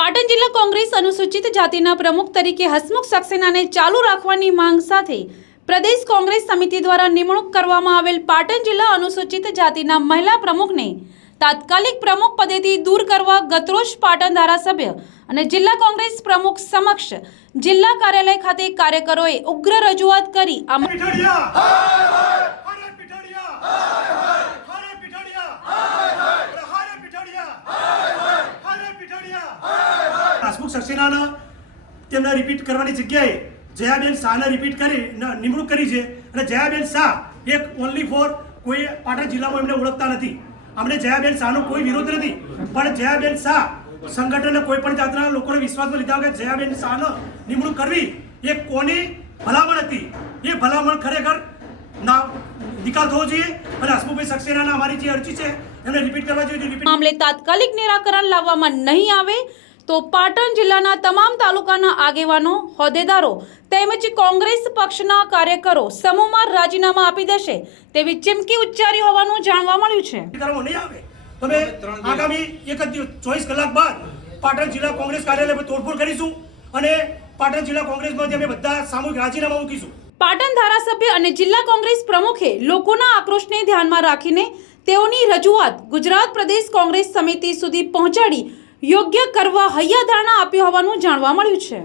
પાટણ જિલ્લા કોંગ્રેસ અનુસૂચિત જાતિના પ્રમુખ તરીકે હસમુખ સક્સેનાને ચાલુ રાખવાની માંગ સાથે પ્રદેશ કોંગ્રેસ સમિતિ દ્વારા નિમણૂક કરવામાં આવેલ પાટણ જિલ્લા અનુસૂચિત જાતિના મહિલા પ્રમુખને તાત્કાલિક પ્રમુખ પદેથી દૂર કરવા ગતરોજ પાટણ ધારાસભ્ય અને જિલ્લા કોંગ્રેસ પ્રમુખ સમક્ષ જિલ્લા કાર્યાલય ખાતે કાર્યકરોએ ઉગ્ર રજૂઆત કરી હસમુખ સક્સેનાને તેમને રિપીટ કરવાની જગ્યાએ જયાબેન શાહને રિપીટ કરી નિમણૂક કરી છે અને જયાબેન શાહ એક ઓનલી ફોર કોઈ પાટણ જિલ્લામાં એમને ઓળખતા નથી. અમને જયાબેન શાહનો કોઈ વિરોધ નથી, પણ જયાબેન શાહ સંગઠનને કોઈ પણ જાતના લોકોને વિશ્વાસમાં લીધા વગર જયાબેન શાહને નિમણૂક કરવી એ કોની ભલામણ હતી? એ ભલામણ ખરેખર ના નિકાલ થવો જોઈએ અને હસમુખભાઈ સક્સેનાના અમારી જે અરજી છે એમને રિપીટ કરવા જોઈએ. મામલે તાત્કાલિક નિરાકરણ લાવવામાં નહીં આવે તો પાટણ જિલ્લાના તમામ તાલુકાના આગેવાનો, હોદ્દેદારો તેમજ કોંગ્રેસ પક્ષના કાર્યકરો સમૂહમાં રાજીનામા આપી દેશે તેવી ચીમકી ઉચ્ચારી હોવાનું જાણવા મળ્યું છે. નહીં આવે તમે આગામી 24 કલાક બાદ પાટણ જિલ્લા કોંગ્રેસ કાર્યાલય પર તોડફોડ કરીશું અને પાટણ જિલ્લા કોંગ્રેસમાં અમે બધા સામૂહિક રાજીનામા મૂકીશું. પાટણ ધારાસભ્ય અને જિલ્લા કોંગ્રેસ પ્રમુખે લોકોના આક્રોશને ધ્યાનમાં રાખીને તેઓની રજૂઆત ગુજરાત પ્રદેશ કોંગ્રેસ સમિતિ સુધી પહોંચાડી યોગ્ય કરવા હૈયાધારણા આપ્યો હોવાનું જાણવા મળ્યું છે.